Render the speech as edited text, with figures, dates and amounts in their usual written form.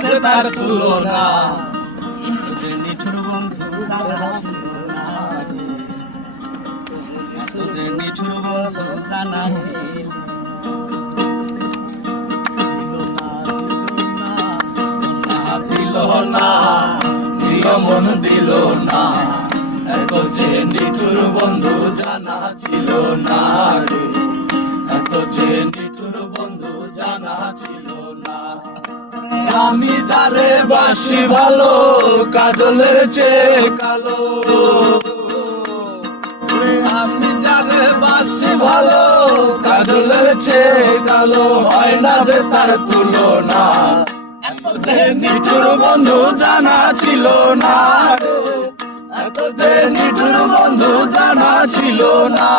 যে তার তুলনা, যে নিঠুর বন্ধু জানা ছিল না রে, এত যে নিঠুর বন্ধু জানা ছিল দিল না, দিল মন দিল না, এত যে নিঠুর বন্ধু জানা ছিল না রে, এত যে নিঠুর বন্ধু জানা ছিল না। আমি যারে বাসি ভালো কাজলের চেয়ে কালো, আমি যারে বাসি ভালো কাজলের চেয়ে কালো, হয় না যে তার তুলনা, এত যে নিঠুর বন্ধু জানা ছিল না, এত যে নিঠুর বন্ধু জানা ছিল না।